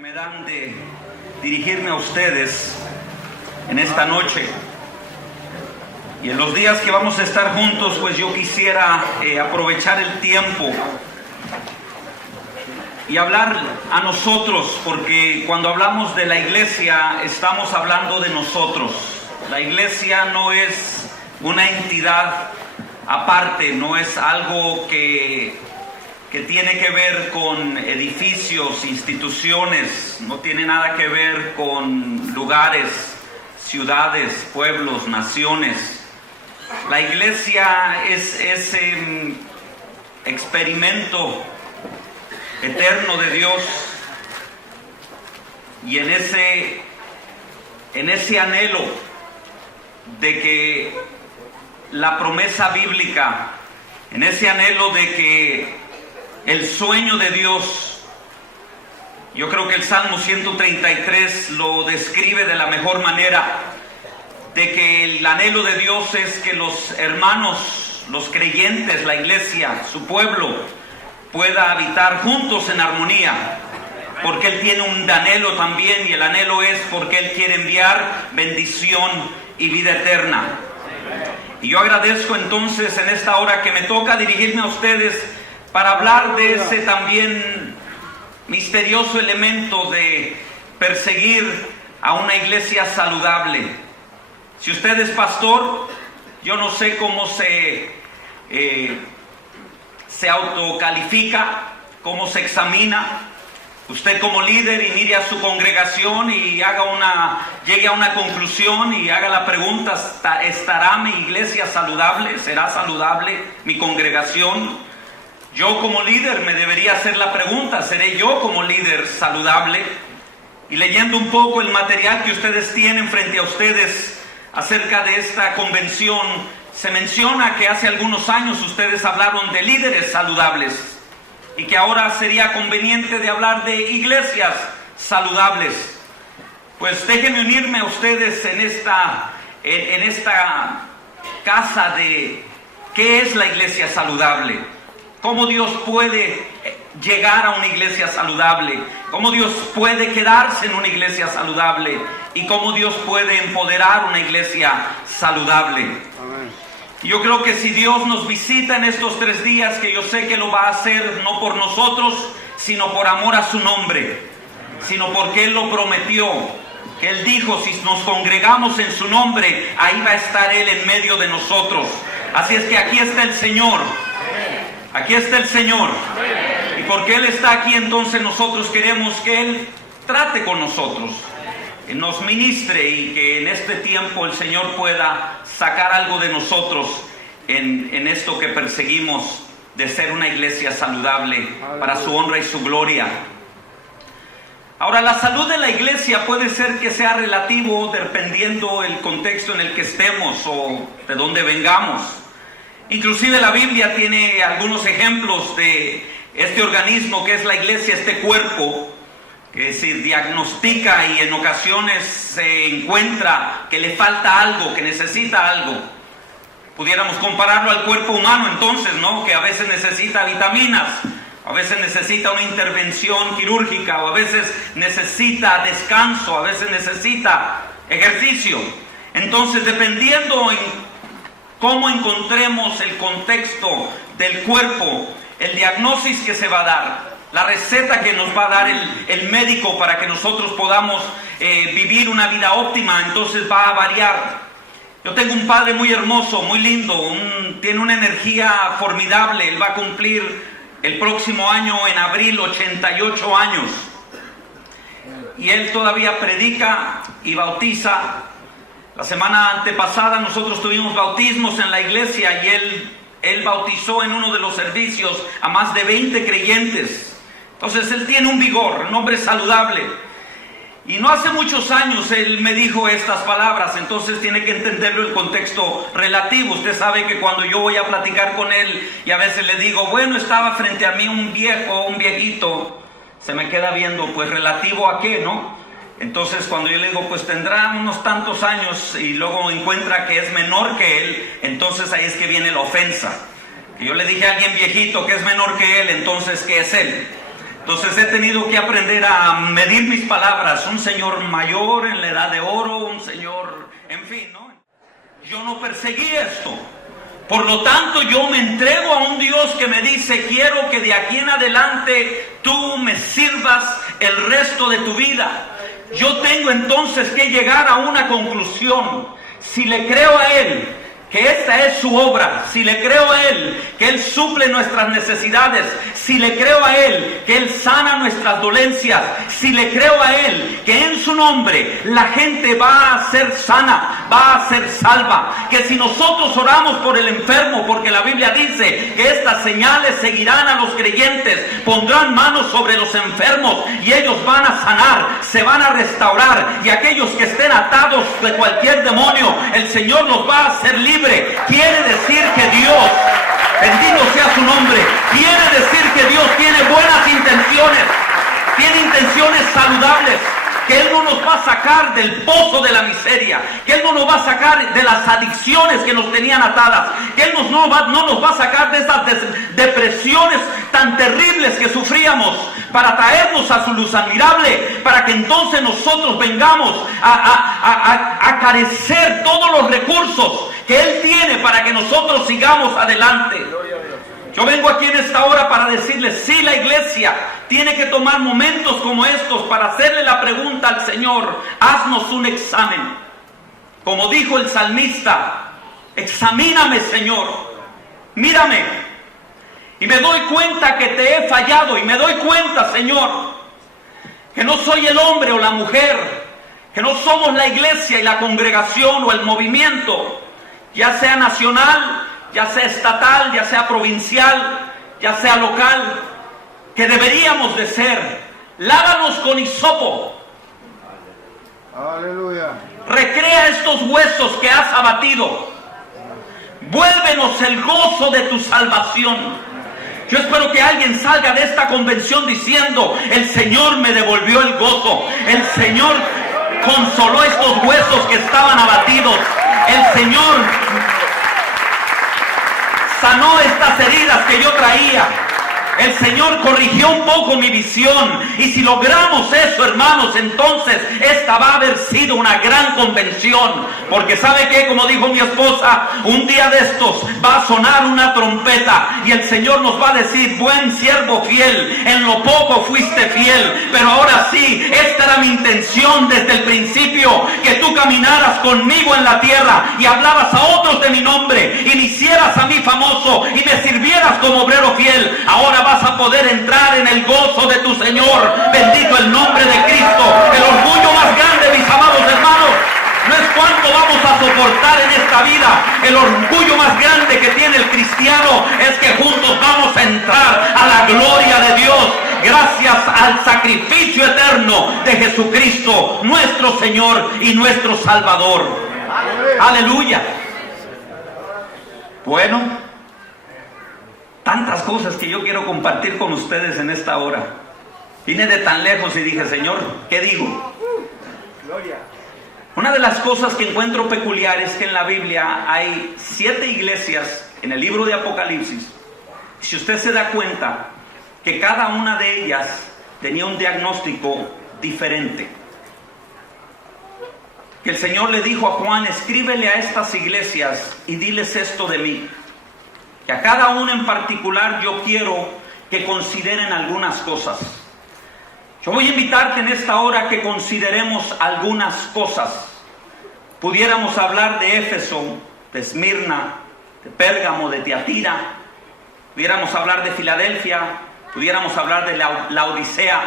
me dan de dirigirme a ustedes en esta noche. Y en los días que vamos a estar juntos, pues yo quisiera aprovechar el tiempo y hablar a nosotros, porque cuando hablamos de la iglesia, estamos hablando de nosotros. La iglesia no es una entidad aparte, no es algo que tiene que ver con edificios, instituciones, no tiene nada que ver con lugares, ciudades, pueblos, naciones. La iglesia es ese experimento eterno de Dios, y en ese anhelo de que la promesa bíblica, en ese anhelo de que el sueño de Dios, yo creo que el Salmo 133 lo describe de la mejor manera, de que el anhelo de Dios es que los hermanos, los creyentes, la iglesia, su pueblo, pueda habitar juntos en armonía, porque Él tiene un anhelo también, y el anhelo es porque Él quiere enviar bendición y vida eterna. Y yo agradezco entonces en esta hora que me toca dirigirme a ustedes para hablar de ese también misterioso elemento de perseguir a una iglesia saludable. Si usted es pastor, yo no sé cómo se autocalifica, cómo se examina. Usted como líder, y mire a su congregación y llegue a una conclusión y haga la pregunta: ¿estará mi iglesia saludable? ¿Será saludable mi congregación? Yo como líder me debería hacer la pregunta: ¿seré yo como líder saludable? Y leyendo un poco el material que ustedes tienen frente a ustedes acerca de esta convención, se menciona que hace algunos años ustedes hablaron de líderes saludables, y que ahora sería conveniente de hablar de iglesias saludables. Pues déjenme unirme a ustedes en esta casa de qué es la iglesia saludable, cómo Dios puede llegar a una iglesia saludable, cómo Dios puede quedarse en una iglesia saludable, y cómo Dios puede empoderar una iglesia saludable. Amén. Yo creo que si Dios nos visita en estos 3 días, que yo sé que lo va a hacer no por nosotros, sino por amor a su nombre, sino porque Él lo prometió, que Él dijo: si nos congregamos en su nombre, ahí va a estar Él en medio de nosotros. Así es que aquí está el Señor, aquí está el Señor, y porque Él está aquí, entonces nosotros queremos que Él trate con nosotros, que nos ministre, y que en este tiempo el Señor pueda sacar algo de nosotros en esto que perseguimos de ser una iglesia saludable para su honra y su gloria. Ahora, la salud de la iglesia puede ser que sea relativo dependiendo el contexto en el que estemos o de dónde vengamos. Inclusive la Biblia tiene algunos ejemplos de este organismo que es la iglesia, este cuerpo, que se diagnostica y en ocasiones se encuentra que le falta algo, que necesita algo. Pudiéramos compararlo al cuerpo humano entonces, ¿no? Que a veces necesita vitaminas, a veces necesita una intervención quirúrgica, o a veces necesita descanso, a veces necesita ejercicio. Entonces, dependiendo en cómo encontremos el contexto del cuerpo, el diagnóstico que se va a dar, la receta que nos va a dar el médico para que nosotros podamos vivir una vida óptima, entonces va a variar. Yo tengo un padre muy hermoso, muy lindo, tiene una energía formidable. Él va a cumplir el próximo año, en abril, 88 años. Y él todavía predica y bautiza. La semana antepasada nosotros tuvimos bautismos en la iglesia, y él bautizó en uno de los servicios a más de 20 creyentes. Entonces él tiene un vigor, un hombre saludable. Y no hace muchos años él me dijo estas palabras, entonces tiene que entenderlo en contexto relativo. Usted sabe que cuando yo voy a platicar con él y a veces le digo: bueno, estaba frente a mí un viejito, se me queda viendo, pues relativo a qué, ¿no? Entonces cuando yo le digo: pues tendrá unos tantos años, y luego encuentra que es menor que él, entonces ahí es que viene la ofensa. Que yo le dije a alguien viejito que es menor que él, entonces ¿qué es él? Entonces he tenido que aprender a medir mis palabras. Un señor mayor en la edad de oro, un señor, en fin, ¿no? Yo no perseguí esto. Por lo tanto, yo me entrego a un Dios que me dice: quiero que de aquí en adelante tú me sirvas el resto de tu vida. Yo tengo entonces que llegar a una conclusión. Si le creo a Él que esta es su obra, si le creo a Él que Él suple nuestras necesidades, si le creo a Él que Él sana nuestras dolencias, si le creo a Él que en su nombre la gente va a ser sana, va a ser salva, que si nosotros oramos por el enfermo, porque la Biblia dice que estas señales seguirán a los creyentes, pondrán manos sobre los enfermos y ellos van a sanar, se van a restaurar, y aquellos que estén atados de cualquier demonio, el Señor los va a hacer libres. Quiere decir que Dios, bendito sea su nombre, quiere decir que Dios tiene buenas intenciones, tiene intenciones saludables, que Él no nos va a sacar del pozo de la miseria, que Él no nos va a sacar de las adicciones que nos tenían atadas, que Él no nos va a sacar de esas depresiones tan terribles que sufríamos, para traernos a su luz admirable, para que entonces nosotros vengamos a carecer todos los recursos que Él tiene para que nosotros sigamos adelante. Yo vengo aquí en esta hora para decirles: sí, la iglesia tiene que tomar momentos como estos para hacerle la pregunta al Señor: haznos un examen. Como dijo el salmista: examíname, Señor, mírame. Y me doy cuenta que te he fallado, y me doy cuenta, Señor, que no soy el hombre o la mujer, que no somos la iglesia y la congregación o el movimiento, ya sea nacional, ya sea estatal, ya sea provincial, ya sea local, que deberíamos de ser. Lávanos con hisopo. Aleluya. Recrea estos huesos que has abatido. Vuélvenos el gozo de tu salvación. Yo espero que alguien salga de esta convención diciendo: el Señor me devolvió el gozo, el Señor consoló estos huesos que estaban abatidos, el Señor sanó estas heridas que yo traía, el Señor corrigió un poco mi visión. Y si logramos eso, hermanos, entonces esta va a haber sido una gran convención. Porque ¿sabe qué? Como dijo mi esposa, un día de estos va a sonar una trompeta y el Señor nos va a decir: buen siervo fiel, en lo poco fuiste fiel, pero ahora sí, esta era mi intención desde el principio, que tú caminaras conmigo en la tierra y hablabas a otros de mi nombre y me hicieras a mí famoso y me sirvieras como obrero fiel. Ahora vas a poder entrar en el gozo de tu Señor. Bendito el nombre de Cristo. El orgullo más grande, mis amados hermanos, no es cuánto vamos a soportar en esta vida. El orgullo más grande que tiene el cristiano es que juntos vamos a entrar a la gloria de Dios, gracias al sacrificio eterno de Jesucristo, nuestro Señor y nuestro Salvador. Aleluya. Bueno, tantas cosas que yo quiero compartir con ustedes en esta hora. Vine de tan lejos y dije: Señor, ¿qué digo? Gloria. Una de las cosas que encuentro peculiar es que en la Biblia hay 7 iglesias en el libro de Apocalipsis. Si usted se da cuenta que cada una de ellas tenía un diagnóstico diferente. Que el Señor le dijo a Juan: escríbele a estas iglesias y diles esto de mí. Que a cada una en particular yo quiero que consideren algunas cosas. Yo voy a invitarte en esta hora que consideremos algunas cosas. Pudiéramos hablar de Éfeso, de Esmirna, de Pérgamo, de Tiatira. Pudiéramos hablar de Filadelfia, pudiéramos hablar de la Odisea.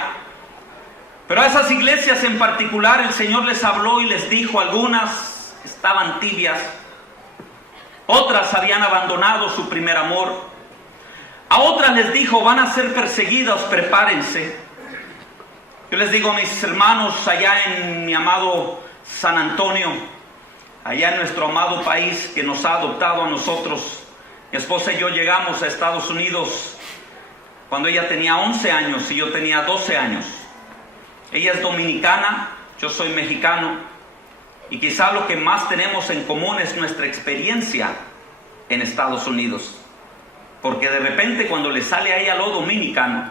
Pero a esas iglesias en particular el Señor les habló y les dijo: algunas estaban tibias, otras habían abandonado su primer amor, a otras les dijo: van a ser perseguidas, prepárense. Yo les digo a mis hermanos allá en mi amado San Antonio, allá en nuestro amado país que nos ha adoptado a nosotros. Mi esposa y yo llegamos a Estados Unidos cuando ella tenía 11 años y yo tenía 12 años. Ella es dominicana, yo soy mexicano, y quizá lo que más tenemos en común es nuestra experiencia en Estados Unidos. Porque de repente cuando le sale a ella lo dominicano,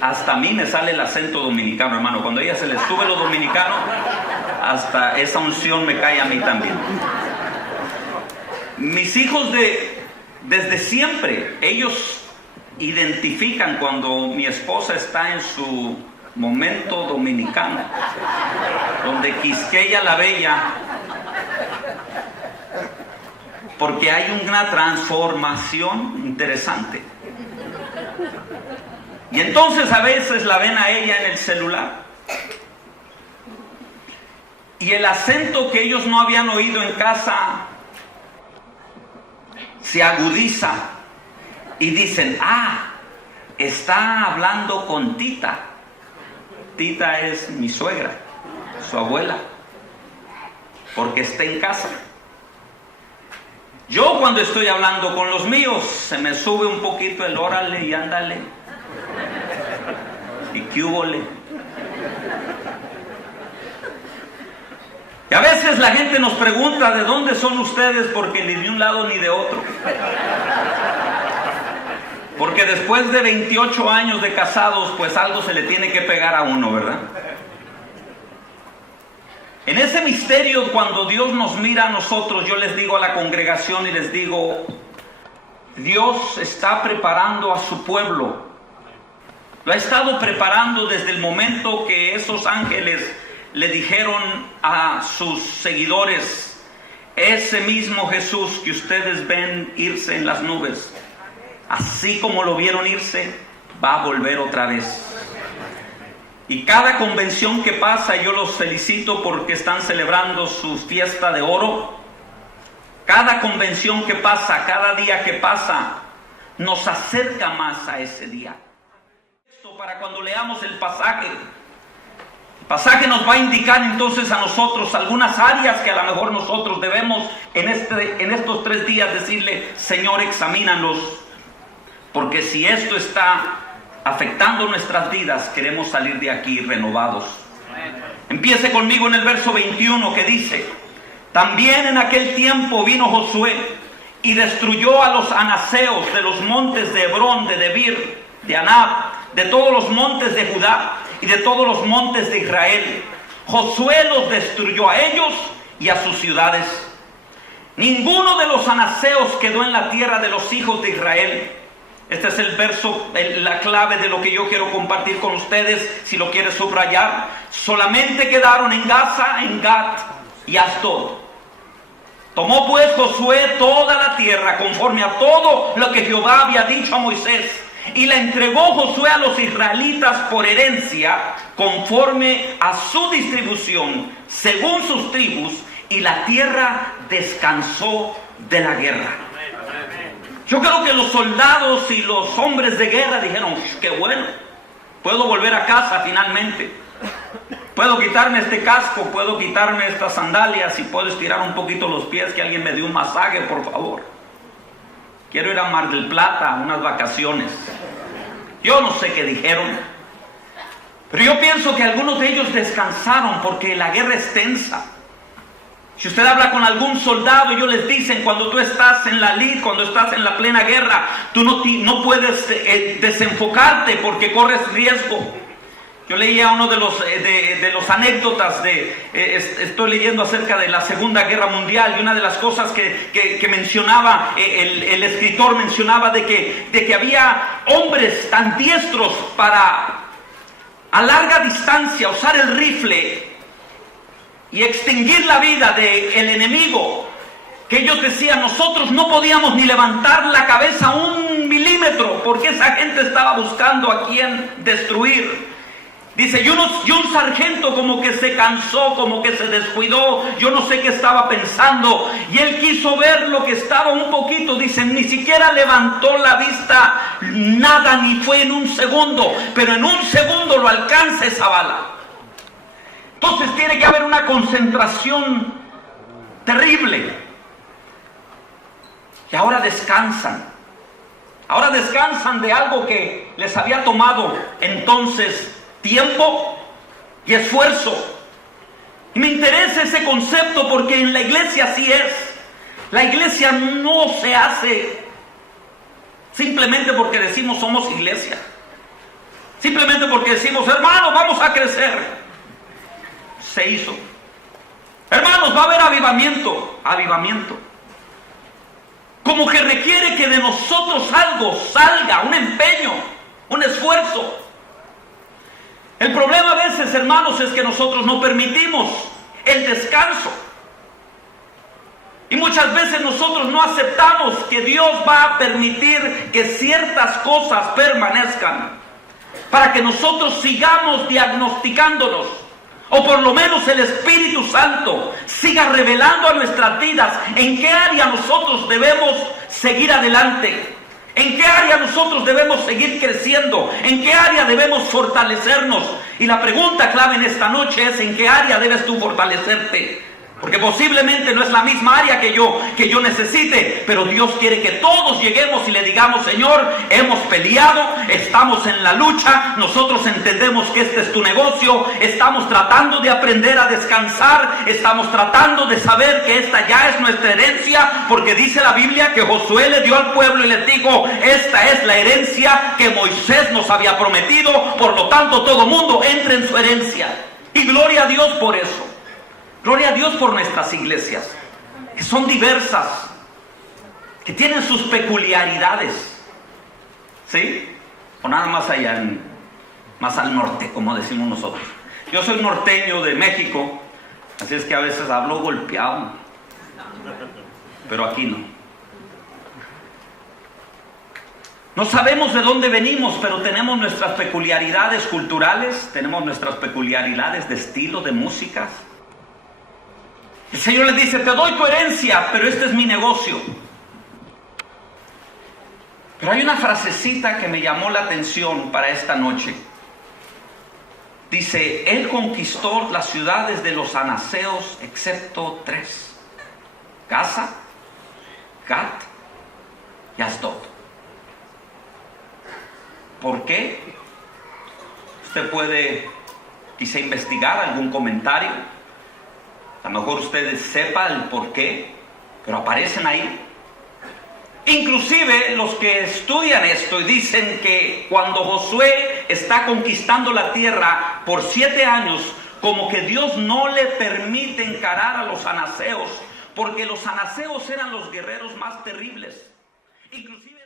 Hasta a mí me sale el acento dominicano, hermano. Cuando a ella se le sube lo dominicano, hasta esa unción me cae a mí también. Mis hijos desde siempre, ellos identifican cuando mi esposa está en su momento dominicano, donde Quisqueya la Bella, porque hay una transformación interesante. Y entonces a veces la ven a ella en el celular, y el acento que ellos no habían oído en casa se agudiza y dicen: ah, está hablando con Tita. Tita es mi suegra, su abuela, porque está en casa. Yo cuando estoy hablando con los míos, se me sube un poquito el órale y ándale, y qué húbole. Y a veces la gente nos pregunta: ¿de dónde son ustedes? Porque ni de un lado ni de otro. Porque después de 28 años de casados, pues algo se le tiene que pegar a uno, ¿verdad? En ese misterio, cuando Dios nos mira a nosotros, yo les digo a la congregación y les digo: Dios está preparando a su pueblo. Lo ha estado preparando desde el momento que esos ángeles le dijeron a sus seguidores: ese mismo Jesús que ustedes ven irse en las nubes, así como lo vieron irse, va a volver otra vez. Y cada convención que pasa, yo los felicito porque están celebrando su fiesta de oro. Cada convención que pasa, cada día que pasa, nos acerca más a ese día. Esto para cuando leamos el pasaje. El pasaje nos va a indicar entonces a nosotros algunas áreas que a lo mejor nosotros debemos en estos 3 días decirle: Señor, examínanos, porque si esto está afectando nuestras vidas, queremos salir de aquí renovados. Empiece conmigo en el verso 21 que dice: también en aquel tiempo vino Josué y destruyó a los anaseos de los montes de Hebrón, de Debir, de Anab, de todos los montes de Judá y de todos los montes de Israel. Josué los destruyó a ellos y a sus ciudades. Ninguno de los anaseos quedó en la tierra de los hijos de Israel. Este es el verso, la clave de lo que yo quiero compartir con ustedes, si lo quieres subrayar. Solamente quedaron en Gaza, en Gat y Asdod. Tomó pues Josué toda la tierra conforme a todo lo que Jehová había dicho a Moisés, y la entregó Josué a los israelitas por herencia, conforme a su distribución, según sus tribus, y la tierra descansó de la guerra. Yo creo que los soldados y los hombres de guerra dijeron: qué bueno, puedo volver a casa finalmente. Puedo quitarme este casco, puedo quitarme estas sandalias y puedo estirar un poquito los pies, que alguien me dé un masaje, por favor. Quiero ir a Mar del Plata, unas vacaciones. Yo no sé qué dijeron, pero yo pienso que algunos de ellos descansaron porque la guerra es tensa. Si usted habla con algún soldado, ellos les dicen: cuando tú estás en la lid, cuando estás en la plena guerra, tú no puedes desenfocarte porque corres riesgo. Yo leía uno de los anécdotas estoy leyendo acerca de la Segunda Guerra Mundial, y una de las cosas que mencionaba el escritor mencionaba de que había hombres tan diestros para a larga distancia usar el rifle y extinguir la vida del enemigo, que ellos decían: nosotros no podíamos ni levantar la cabeza 1 milímetro porque esa gente estaba buscando a quién destruir. Dice: y un sargento como que se cansó, como que se descuidó, yo no sé qué estaba pensando, y él quiso ver lo que estaba un poquito, dice, ni siquiera levantó la vista, nada, ni fue en un segundo, pero en un segundo lo alcanza esa bala. Entonces tiene que haber una concentración terrible. Y ahora descansan de algo que les había tomado entonces tiempo y esfuerzo. Y me interesa ese concepto porque en la iglesia así es. La iglesia no se hace simplemente porque decimos somos iglesia. Simplemente porque decimos, hermanos, vamos a crecer. Se hizo. Hermanos, va a haber avivamiento. Avivamiento. Como que requiere que de nosotros algo salga, un empeño, un esfuerzo. El problema a veces, hermanos, es que nosotros no permitimos el descanso. Y muchas veces nosotros no aceptamos que Dios va a permitir que ciertas cosas permanezcan para que nosotros sigamos diagnosticándonos, o por lo menos el Espíritu Santo siga revelando a nuestras vidas en qué área nosotros debemos seguir adelante, en qué área nosotros debemos seguir creciendo, en qué área debemos fortalecernos. Y la pregunta clave en esta noche es: ¿en qué área debes tú fortalecerte? Porque posiblemente no es la misma área que yo necesite, pero Dios quiere que todos lleguemos y le digamos: Señor, hemos peleado, estamos en la lucha, nosotros entendemos que este es tu negocio, estamos tratando de aprender a descansar, estamos tratando de saber que esta ya es nuestra herencia, porque dice la Biblia que Josué le dio al pueblo y les dijo: esta es la herencia que Moisés nos había prometido, por lo tanto todo mundo entre en su herencia. Y gloria a Dios por eso. Gloria a Dios por nuestras iglesias, que son diversas, que tienen sus peculiaridades, ¿sí? O nada más allá, más al norte, como decimos nosotros. Yo soy norteño de México, así es que a veces hablo golpeado, pero aquí no. No sabemos de dónde venimos, pero tenemos nuestras peculiaridades culturales, tenemos nuestras peculiaridades de estilo, de músicas. El Señor les dice: te doy tu herencia, pero este es mi negocio. Pero hay una frasecita que me llamó la atención para esta noche. Dice: Él conquistó las ciudades de los anaseos, excepto 3: Gaza, Gat y Asdod. ¿Por qué? Usted puede quizá investigar algún comentario. A lo mejor ustedes sepan el por qué, pero aparecen ahí. Inclusive los que estudian esto y dicen que cuando Josué está conquistando la tierra por 7 años, como que Dios no le permite encarar a los anaseos, porque los anaseos eran los guerreros más terribles. Inclusive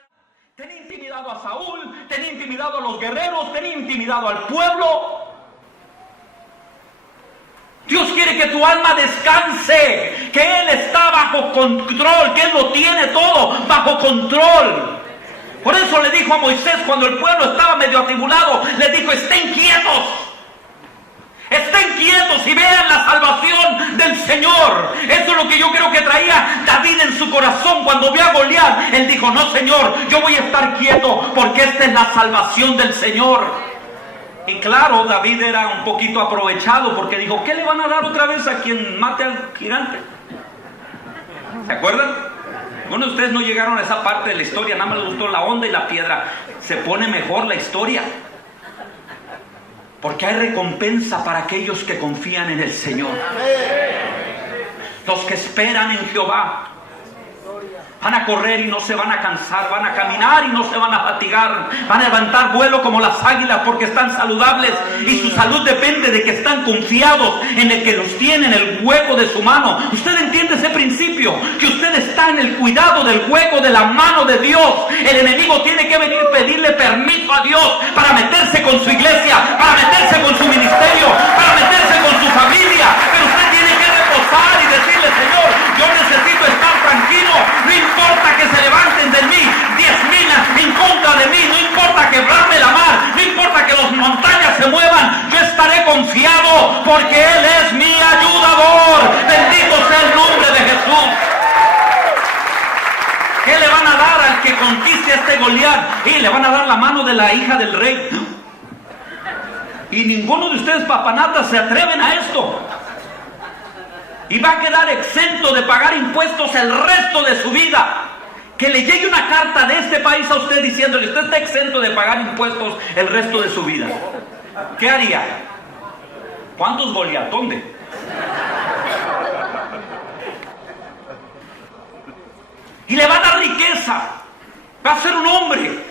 tenía intimidado a Saúl, tenía intimidado a los guerreros, tenía intimidado al pueblo. Dios quiere que tu alma descanse, que Él está bajo control, que Él lo tiene todo bajo control. Por eso le dijo a Moisés, cuando el pueblo estaba medio atribulado, le dijo: estén quietos y vean la salvación del Señor. Eso es lo que yo creo que traía David en su corazón cuando vio a Goliat. Él dijo: no, Señor, yo voy a estar quieto porque esta es la salvación del Señor. Y claro, David era un poquito aprovechado porque dijo: ¿qué le van a dar otra vez a quien mate al gigante? ¿Se acuerdan? Algunos de ustedes no llegaron a esa parte de la historia, nada más les gustó la onda y la piedra. Se pone mejor la historia, porque hay recompensa para aquellos que confían en el Señor. Los que esperan en Jehová van a correr y no se van a cansar, van a caminar y no se van a fatigar, van a levantar vuelo como las águilas porque están saludables, y su salud depende de que están confiados en el que los tiene en el hueco de su mano. ¿Usted entiende ese principio? Que usted está en el cuidado del hueco de la mano de Dios. El enemigo tiene que venir a pedirle permiso a Dios para meterse con su iglesia, para meterse con su ministerio, para meterse con su familia, pero usted tiene que reposar y decirle: Señor, yo necesito estar tranquilo, no importa que se levanten de mí 10,000 en contra de mí, no importa quebrarme la mar, no importa que las montañas se muevan, yo estaré confiado porque Él es mi ayudador. Bendito sea el nombre de Jesús. ¿Qué le van a dar al que conquiste a este Goliat? Y le van a dar la mano de la hija del rey. Y ninguno de ustedes, papanatas, se atreven a esto. Y va a quedar exento de pagar impuestos el resto de su vida. Que le llegue una carta de este país a usted diciéndole: usted está exento de pagar impuestos el resto de su vida. ¿Qué haría? ¿Cuántos Goliat? ¿Dónde? Y le va a dar riqueza, va a ser un hombre.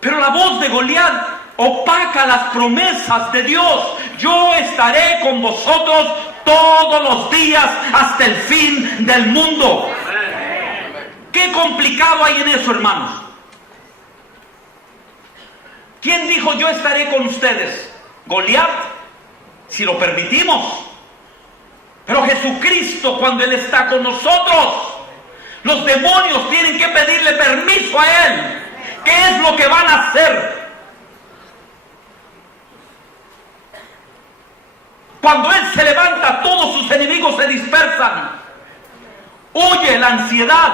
Pero la voz de Goliat opaca las promesas de Dios. Yo estaré con vosotros todos los días hasta el fin del mundo. ¿Qué complicado hay en eso, hermanos? ¿Quién dijo yo estaré con ustedes? Goliat, si lo permitimos. Pero Jesucristo, cuando Él está con nosotros, los demonios tienen que pedirle permiso a Él. ¿Qué es lo que van a hacer? Cuando Él se levanta, todos sus enemigos se dispersan. Huye la ansiedad,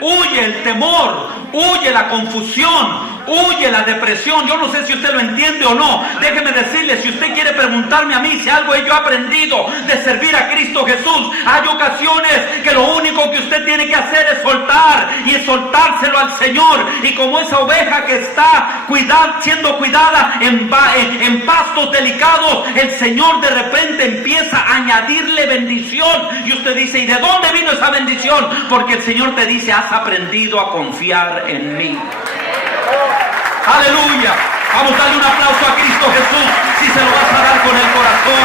huye el temor, huye la confusión, huye la depresión. Yo no sé si usted lo entiende o no. Déjeme decirle, si usted quiere preguntarme a mí si algo yo he aprendido de servir a Cristo Jesús, hay ocasiones que lo único que usted tiene que hacer es soltar, y es soltárselo al Señor. Y como esa oveja que está siendo cuidada en pastos delicados, el Señor de repente empieza a añadirle bendición. Y usted dice, ¿y de dónde vino esa bendición? Porque el Señor te dice, has aprendido a confiar en mí. Aleluya. Vamos a darle un aplauso a Cristo Jesús, si se lo vas a dar con el corazón.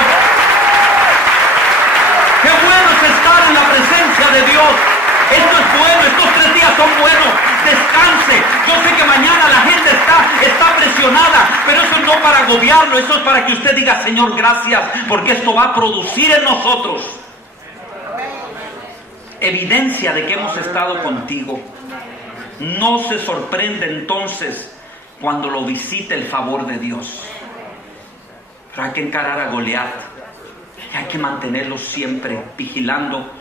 Qué bueno es estar en la presencia de Dios. Esto es bueno, estos 3 días son buenos. Descanse. Yo sé que mañana la gente está presionada, pero eso no para agobiarlo, eso es para que usted diga, Señor, gracias, porque esto va a producir en nosotros evidencia de que hemos estado contigo. No se sorprende entonces cuando lo visite el favor de Dios. Pero hay que encarar a Goliat, y hay que mantenerlo siempre vigilando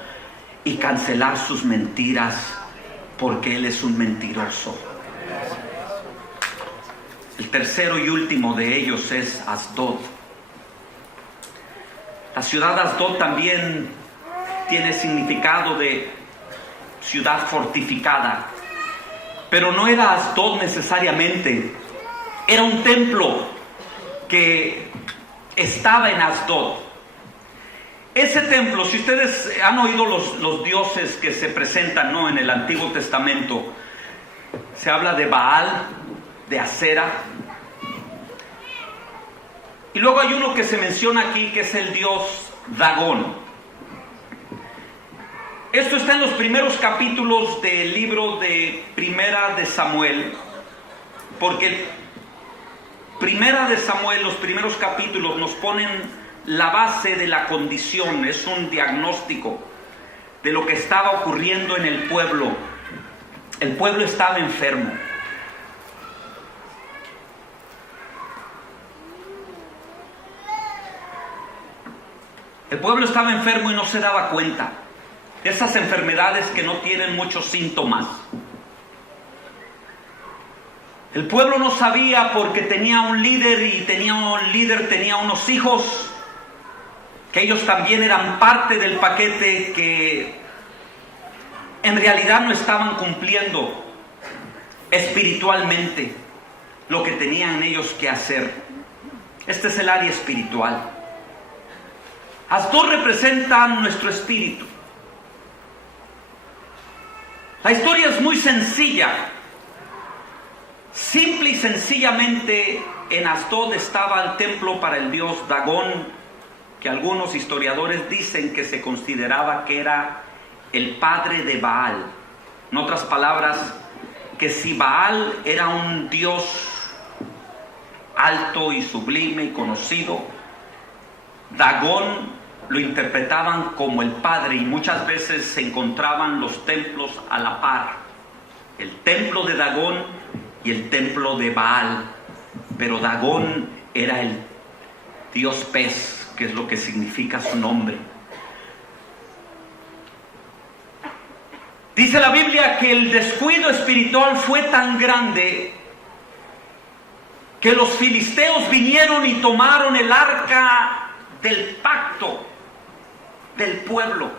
y cancelar sus mentiras, porque él es un mentiroso. El tercero y último de ellos es Asdod. La ciudad de Asdod también tiene significado de ciudad fortificada, pero no era Asdod necesariamente. Era un templo que estaba en Asdod. Ese templo, si ustedes han oído los dioses que se presentan, ¿no?, en el Antiguo Testamento, se habla de Baal, de Acera, y luego hay uno que se menciona aquí, que es el dios Dagón. Esto está en los primeros capítulos del libro de Primera de Samuel, porque Primera de Samuel, los primeros capítulos nos ponen la base de la condición, es un diagnóstico de lo que estaba ocurriendo en el pueblo. El pueblo estaba enfermo. El pueblo estaba enfermo y no se daba cuenta. Esas enfermedades que no tienen muchos síntomas. El pueblo no sabía porque tenía un líder, y tenía unos hijos que ellos también eran parte del paquete, que en realidad no estaban cumpliendo espiritualmente lo que tenían ellos que hacer. Este es el área espiritual. Asdod representa nuestro espíritu. La historia es muy sencilla. Simple y sencillamente, en Asdod estaba el templo para el dios Dagón, que algunos historiadores dicen que se consideraba que era el padre de Baal. En otras palabras, que si Baal era un dios alto y sublime y conocido, Dagón lo interpretaban como el padre, y muchas veces se encontraban los templos a la par, el templo de Dagón y el templo de Baal. Pero Dagón era el dios pez, que es lo que significa su nombre. Dice la Biblia que el descuido espiritual fue tan grande que los filisteos vinieron y tomaron el arca del pacto del pueblo,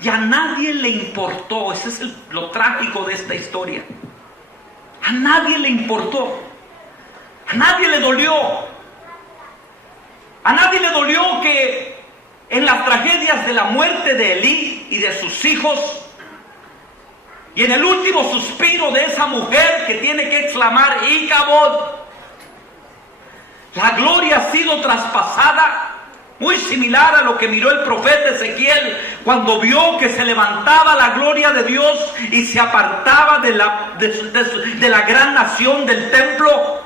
y a nadie le importó. Ese es lo trágico de esta historia. A nadie le importó, a nadie le dolió, a nadie le dolió que en las tragedias de la muerte de Elí y de sus hijos, y en el último suspiro de esa mujer que tiene que exclamar Icabod, La gloria ha sido traspasada. Muy similar a lo que miró el profeta Ezequiel cuando vio que se levantaba la gloria de Dios y se apartaba de la gran nación del templo.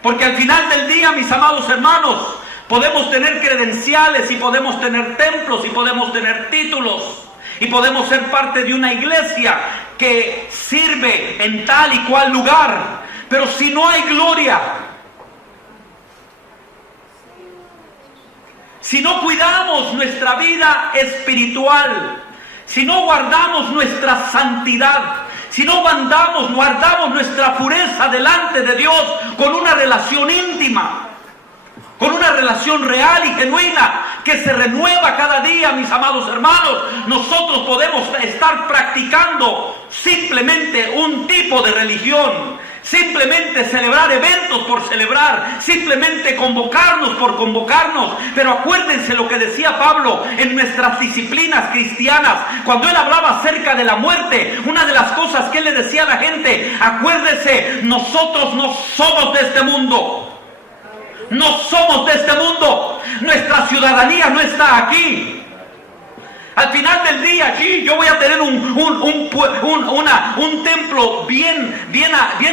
Porque al final del día, mis amados hermanos, podemos tener credenciales y podemos tener templos y podemos tener títulos y podemos ser parte de una iglesia que sirve en tal y cual lugar, pero si no hay gloria, si no cuidamos nuestra vida espiritual, si no guardamos nuestra santidad, si no guardamos nuestra pureza delante de Dios con una relación íntima, con una relación real y genuina que se renueva cada día, mis amados hermanos, nosotros podemos estar practicando simplemente un tipo de religión, simplemente celebrar eventos por celebrar, simplemente convocarnos por convocarnos. Pero acuérdense lo que decía Pablo en nuestras disciplinas cristianas, cuando él hablaba acerca de la muerte. Una de las cosas que él le decía a la gente: acuérdese, nosotros no somos de este mundo. No somos de este mundo. Nuestra ciudadanía no está aquí. Al final del día, aquí yo voy a tener un templo bien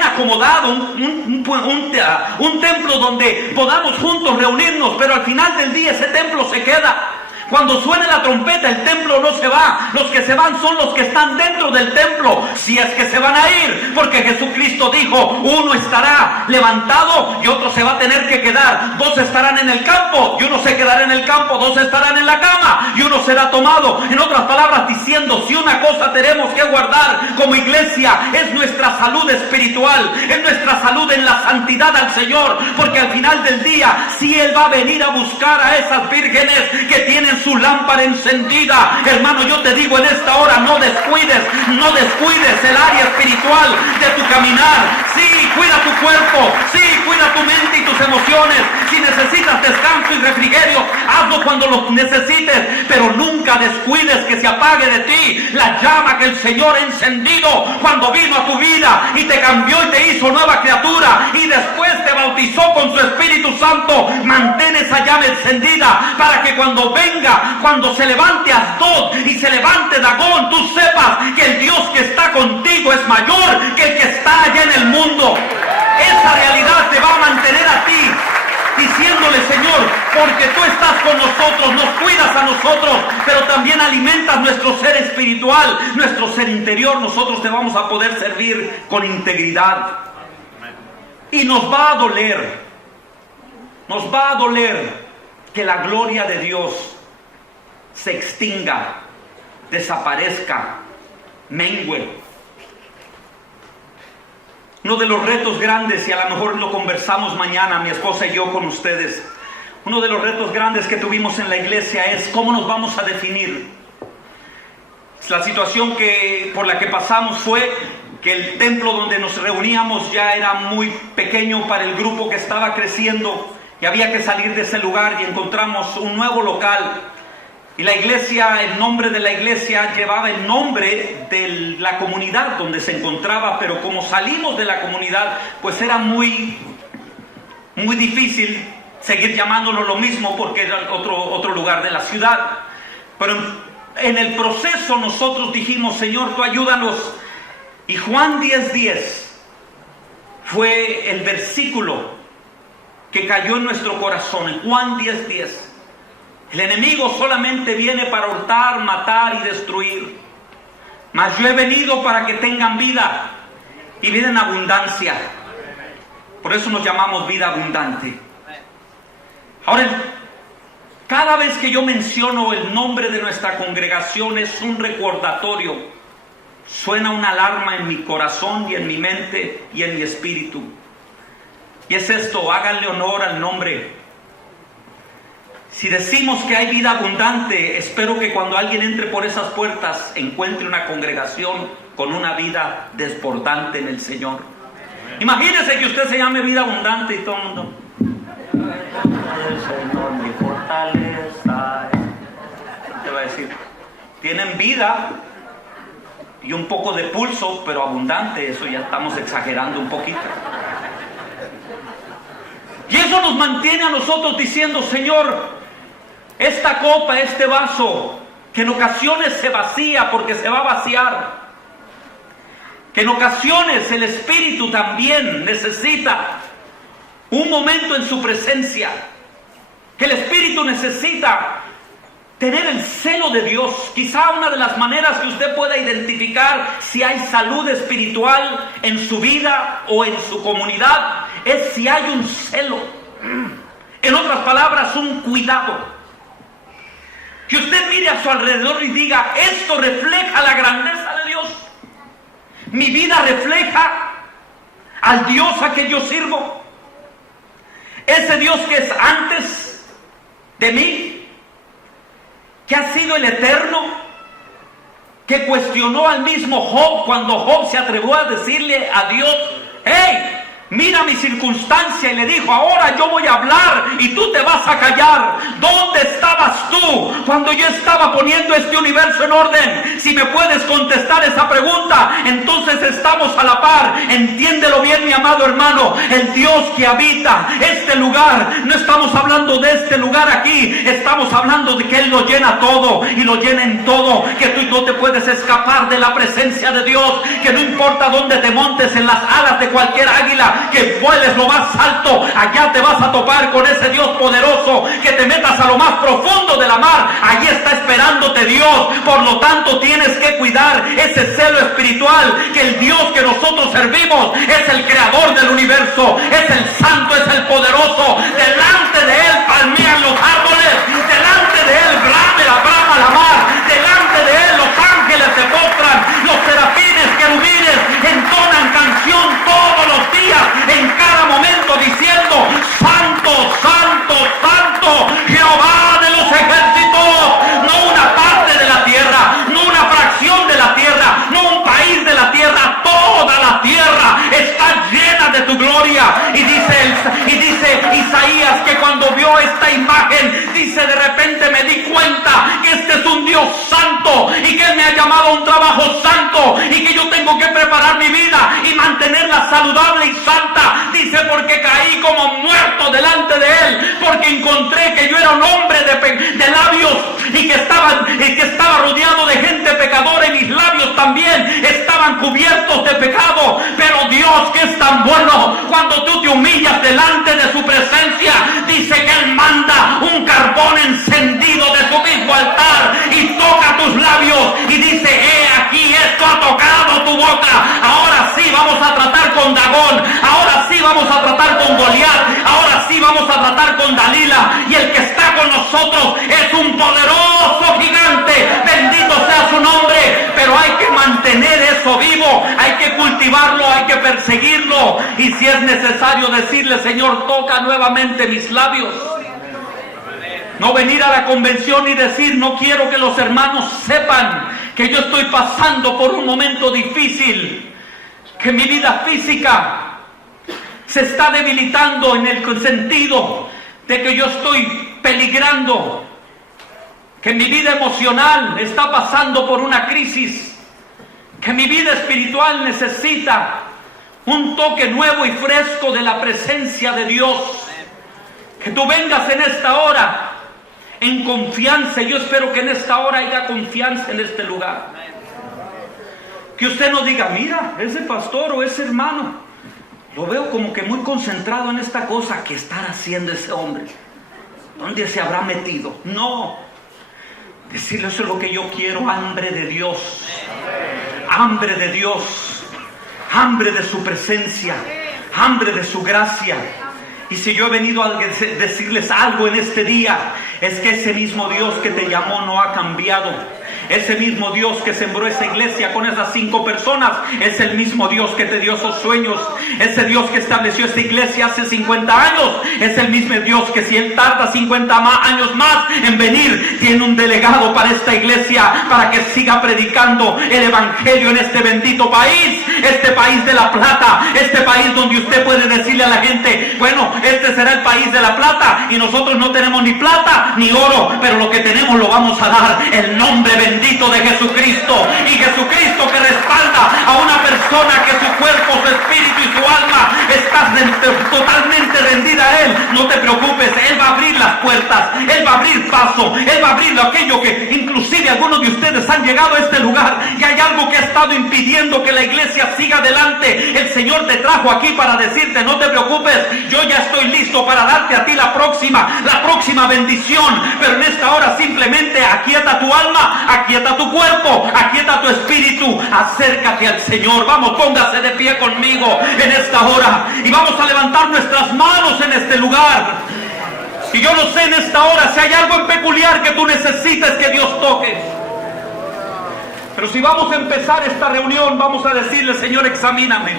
acomodado, un templo donde podamos juntos reunirnos, pero al final del día ese templo se queda. Cuando suene la trompeta, el templo no se va. Los que se van son los que están dentro del templo, si es que se van a ir, porque Jesucristo dijo: uno estará levantado y otro se va a tener que quedar. Dos estarán en el campo y uno se quedará en el campo. Dos estarán en la cama y uno será tomado. En otras palabras, diciendo, si una cosa tenemos que guardar como iglesia, es nuestra salud espiritual, es nuestra salud en la santidad al Señor, porque al final del día, si Él va a venir a buscar a esas vírgenes que tienen su lámpara encendida, hermano, yo te digo en esta hora: no descuides el área espiritual de tu caminar. Sí, cuida tu cuerpo, sí, cuida tu mente y tus emociones. Si necesitas descanso y refrigerio, hazlo cuando lo necesites, pero nunca descuides que se apague de ti la llama que el Señor ha encendido cuando vino a tu vida y te cambió y te hizo nueva criatura y después te bautizó con su Espíritu Santo. Mantén esa llama encendida para que cuando venga, cuando se levante Asdod y se levante Dagón, tú sepas que el Dios que está contigo es mayor que el que está allá en el mundo. Esa realidad te va a mantener a ti diciéndole: Señor, porque tú estás con nosotros, nos cuidas a nosotros, pero también alimentas nuestro ser espiritual, nuestro ser interior. Nosotros te vamos a poder servir con integridad. Y nos va a doler que la gloria de Dios se extinga, desaparezca, mengue. Uno de los retos grandes, y a lo mejor lo conversamos mañana, mi esposa y yo, con ustedes, uno de los retos grandes que tuvimos en la iglesia es cómo nos vamos a definir. La situación por la que pasamos fue que el templo donde nos reuníamos ya era muy pequeño para el grupo que estaba creciendo y había que salir de ese lugar, y encontramos un nuevo local. Y la iglesia, el nombre de la iglesia llevaba el nombre de la comunidad donde se encontraba, pero como salimos de la comunidad, pues era muy difícil seguir llamándolo lo mismo porque era otro lugar de la ciudad. Pero en el proceso nosotros dijimos: Señor, tú ayúdanos. Y Juan 10:10 fue el versículo que cayó en nuestro corazón. En Juan 10:10. El enemigo solamente viene para hurtar, matar y destruir. Mas yo he venido para que tengan vida y vida en abundancia. Por eso nos llamamos Vida Abundante. Ahora, cada vez que yo menciono el nombre de nuestra congregación es un recordatorio. Suena una alarma en mi corazón y en mi mente y en mi espíritu. Y es esto: háganle honor al nombre. Si decimos que hay vida abundante, espero que cuando alguien entre por esas puertas encuentre una congregación con una vida desbordante en el Señor. Imagínese que usted se llame Vida Abundante y todo el mundo: el Señor mi fortaleza. ¿Qué va a decir? Tienen vida y un poco de pulso, pero abundante. Eso ya estamos exagerando un poquito. Y eso eso nos mantiene a nosotros diciendo: Señor, esta copa, este vaso, que en ocasiones se vacía porque se va a vaciar, que en ocasiones el Espíritu también necesita un momento en su presencia, que el Espíritu necesita tener el celo de Dios. Quizá una de las maneras que usted pueda identificar si hay salud espiritual en su vida o en su comunidad es si hay un celo. En otras palabras, un cuidado. Que usted mire a su alrededor y diga: esto refleja la grandeza de Dios. Mi vida refleja al Dios a que yo sirvo. Ese Dios que es antes de mí, que ha sido el eterno, que cuestionó al mismo Job cuando Job se atrevió a decirle a Dios: hey, mira mi circunstancia, y le dijo: ahora yo voy a hablar y tú te vas a callar. ¿Dónde estabas tú cuando yo estaba poniendo este universo en orden? Si me puedes contestar esa pregunta, entonces estamos a la par. Entiéndelo bien, mi amado hermano. El Dios que habita este lugar, no estamos hablando de este lugar aquí, estamos hablando de que Él lo llena todo y lo llena en todo, que tú no te puedes escapar de la presencia de Dios, que no importa dónde te montes en las alas de cualquier águila, que vueles lo más alto, allá te vas a topar con ese Dios poderoso. Que te metas a lo más profundo de la mar, allí está esperándote Dios. Por lo tanto, tienes que cuidar ese celo espiritual, que el Dios que nosotros servimos es el creador del universo, es el santo, es el poderoso. Delante de Él palmean los árboles, delante de Él brama la mar, delante de Él los ángeles se postran, los serafines, querubines entonan canción todos los días, en cada momento, diciendo: santo, santo, santo, Jehová de los ejércitos. No una parte de la tierra, no una fracción de la tierra, no un país de la tierra, toda la tierra está llena de tu gloria. Y dice Isaías que cuando vio esta imagen, dice: de repente me di cuenta que este es un Dios santo y que Él me ha llamado a un trabajo santo y que yo tengo que preparar mi vida y mantenerla saludable y santa. Dice: porque caí como muerto delante de Él, porque encontré que yo era un hombre de labios y que estaba rodeado de gente pecadora, y mis labios también estaban cubiertos de pecado. Pero Dios, que es tan bueno, cuando tú te humillas delante de su presencia, dice que Él manda un carbón encendido de su mismo altar y toca tus labios y dice: he aquí, esto ha tocado tu boca. Ahora sí vamos a tratar con Dagón, ahora sí vamos a tratar con Goliat, ahora sí vamos a tratar con Dalila. Y el que está con nosotros es un poderoso gigante, bendito sea su nombre. Pero hay que mantener eso vivo, hay que cultivarlo, hay que perseguirlo, y si es necesario decirle: Señor, toca nuevamente mis labios. No venir a la convención y decir: no quiero que los hermanos sepan que yo estoy pasando por un momento difícil, que mi vida física se está debilitando en el sentido de que yo estoy peligrando, que mi vida emocional está pasando por una crisis, que mi vida espiritual necesita un toque nuevo y fresco de la presencia de Dios. Que tú vengas en esta hora en confianza. Yo espero que en esta hora haya confianza en este lugar. Que usted no diga: mira, ese pastor o ese hermano, lo veo como que muy concentrado en esta cosa. ¿Qué estará haciendo ese hombre? ¿Dónde se habrá metido? No. Decirle: eso es lo que yo quiero: hambre de Dios, hambre de Dios, hambre de su presencia, hambre de su gracia. Y si yo he venido a decirles algo en este día, es que ese mismo Dios que te llamó no ha cambiado. Ese mismo Dios que sembró esa iglesia con esas 5 personas es el mismo Dios que te dio esos sueños. Ese Dios que estableció esta iglesia hace 50 años es el mismo Dios que, si Él tarda 50 años más en venir, tiene un delegado para esta iglesia, para que siga predicando el evangelio en este bendito país, este país de La Plata, este país donde usted puede decirle a la gente: bueno, este será el país de La Plata, y nosotros no tenemos ni plata ni oro, pero lo que tenemos lo vamos a dar: el nombre bendito de Jesucristo. Y Jesucristo, que respalda a una persona que su cuerpo, su espíritu y su alma está totalmente rendida a Él, no te abrir paso, Él va a abrir aquello que inclusive algunos de ustedes han llegado a este lugar y hay algo que ha estado impidiendo que la iglesia siga adelante. El Señor te trajo aquí para decirte: no te preocupes, yo ya estoy listo para darte a ti la próxima bendición. Pero en esta hora simplemente aquieta tu alma, aquieta tu cuerpo, aquieta tu espíritu, acércate al Señor. Vamos, póngase de pie conmigo en esta hora y vamos a levantar nuestras manos en este lugar. Y yo no sé en esta hora si hay algo en peculiar que tú necesites que Dios toque. Pero si vamos a empezar esta reunión, vamos a decirle: Señor, examíname.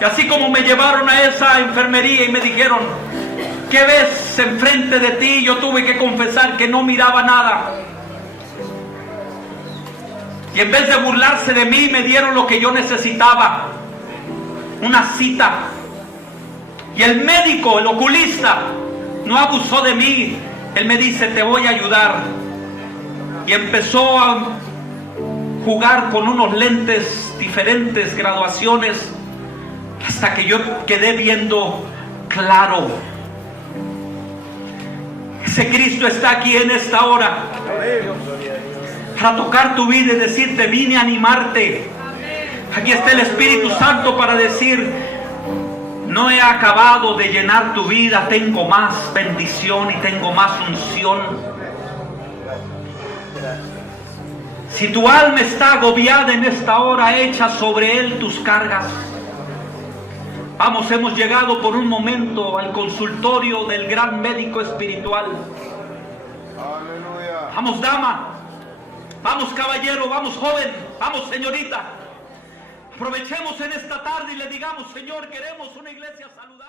Y así como me llevaron a esa enfermería y me dijeron: ¿qué ves enfrente de ti? Yo tuve que confesar que no miraba nada. Y en vez de burlarse de mí, me dieron lo que yo necesitaba: una cita. Y el médico, el oculista, no abusó de mí. Él me dice: te voy a ayudar. Y empezó a jugar con unos lentes, diferentes graduaciones, hasta que yo quedé viendo claro. Ese Cristo está aquí en esta hora para tocar tu vida y decirte: vine a animarte. Aquí está el Espíritu Santo para decir: no he acabado de llenar tu vida, tengo más bendición y tengo más unción. Si tu alma está agobiada en esta hora, echa sobre Él tus cargas. Vamos, hemos llegado por un momento al consultorio del gran médico espiritual. Aleluya. Vamos, dama. Vamos, caballero. Vamos, joven. Vamos, señorita. Aprovechemos en esta tarde y le digamos: Señor, queremos una iglesia saludable.